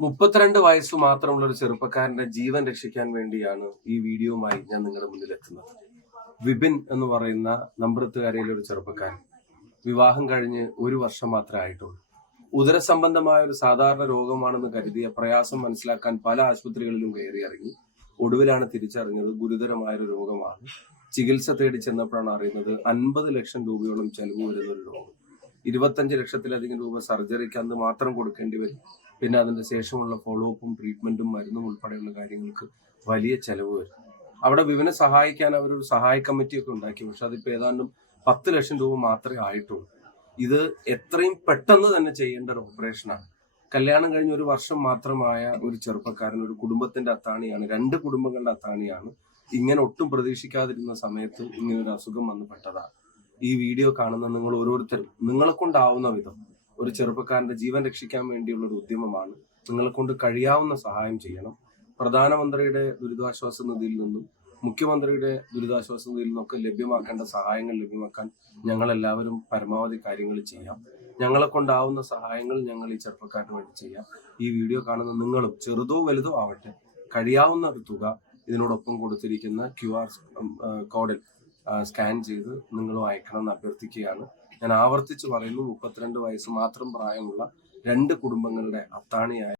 32 വയസ്സ് മാത്രമുള്ള ഒരു ചെറുപ്പക്കാരന്റെ ജീവൻ രക്ഷിക്കാൻ വേണ്ടിയാണ് ഈ വീഡിയോയുമായി ഞാൻ നിങ്ങളുടെ മുന്നിൽ എത്തുന്നത്. വിപിൻ എന്ന് പറയുന്ന നമ്പറത്തുകാരയിലെ ഒരു ചെറുപ്പക്കാരൻ വിവാഹം കഴിഞ്ഞ് 1 വർഷം മാത്രമേ ആയിട്ടുള്ളൂ. ഉദരസംബന്ധമായ ഒരു സാധാരണ രോഗമാണെന്ന് കരുതിയ പ്രയാസം മനസ്സിലാക്കാൻ പല ആശുപത്രികളിലും കയറി ഇറങ്ങി. ഒടുവിലാണ് തിരിച്ചറിഞ്ഞത് ഗുരുതരമായൊരു രോഗമാണ്. ചികിത്സ തേടി ചെന്നപ്പോഴാണ് അറിയുന്നത് 50 ലക്ഷം രൂപയോളം ചെലവ് വരുന്ന ഒരു രോഗം. 25 ലക്ഷത്തിലധികം രൂപ സർജറിക്ക് അന്ന് മാത്രം കൊടുക്കേണ്ടി വരും. പിന്നെ അതിന്റെ ശേഷമുള്ള ഫോളോ അപ്പും ട്രീറ്റ്മെന്റും മരുന്നും ഉൾപ്പെടെയുള്ള കാര്യങ്ങൾക്ക് വലിയ ചെലവ് വരും. അവിടെ വിവനെ സഹായിക്കാൻ അവരൊരു സഹായ കമ്മിറ്റിയൊക്കെ ഉണ്ടാക്കി. പക്ഷെ അതിപ്പോ ഏതാണ്ടും 10 ലക്ഷം രൂപ മാത്രമേ ആയിട്ടുള്ളൂ. ഇത് എത്രയും പെട്ടെന്ന് തന്നെ ചെയ്യേണ്ട ഒരു ഓപ്പറേഷനാണ്. കല്യാണം കഴിഞ്ഞ് 1 വർഷം മാത്രമായ ഒരു ചെറുപ്പക്കാരൻ, ഒരു കുടുംബത്തിന്റെ അത്താണിയാണ്, 2 കുടുംബങ്ങളുടെ അത്താണിയാണ്. ഇങ്ങനെ ഒട്ടും പ്രതീക്ഷിക്കാതിരുന്ന സമയത്ത് ഇങ്ങനെ ഒരു അസുഖം വന്ന് പെട്ടതാണ്. ഈ വീഡിയോ കാണുന്ന നിങ്ങൾ ഓരോരുത്തരും നിങ്ങളെ കൊണ്ടാവുന്ന വിധം ഒരു ചെറുപ്പക്കാരന്റെ ജീവൻ രക്ഷിക്കാൻ വേണ്ടിയുള്ള ഒരു ഉദ്യമമാണ്. നിങ്ങളെ കൊണ്ട് കഴിയാവുന്ന സഹായം ചെയ്യണം. പ്രധാനമന്ത്രിയുടെ ദുരിതാശ്വാസ നിധിയിൽ നിന്നും മുഖ്യമന്ത്രിയുടെ ദുരിതാശ്വാസ നിധിയിൽ നിന്നൊക്കെ ലഭ്യമാക്കേണ്ട സഹായങ്ങൾ ലഭ്യമാക്കാൻ ഞങ്ങൾ എല്ലാവരും പരമാവധി കാര്യങ്ങൾ ചെയ്യാം. ഞങ്ങളെ കൊണ്ടാവുന്ന സഹായങ്ങൾ ഞങ്ങൾ ഈ ചെറുപ്പക്കാരന് വേണ്ടി ചെയ്യാം. ഈ വീഡിയോ കാണുന്ന നിങ്ങളും ചെറുതോ വലുതോ ആവട്ടെ, കഴിയാവുന്ന ഒരു തുക ഇതിനോടൊപ്പം കൊടുത്തിരിക്കുന്ന QR കോഡിൽ സ്കാൻ ചെയ്ത് നിങ്ങളും അയക്കണം എന്ന് അഭ്യർത്ഥിക്കുകയാണ്. ഞാൻ ആവർത്തിച്ച് പറയുന്നു, 32 വയസ്സ് മാത്രം പ്രായമുള്ള 2 കുടുംബങ്ങളുടെ അത്താണിയായ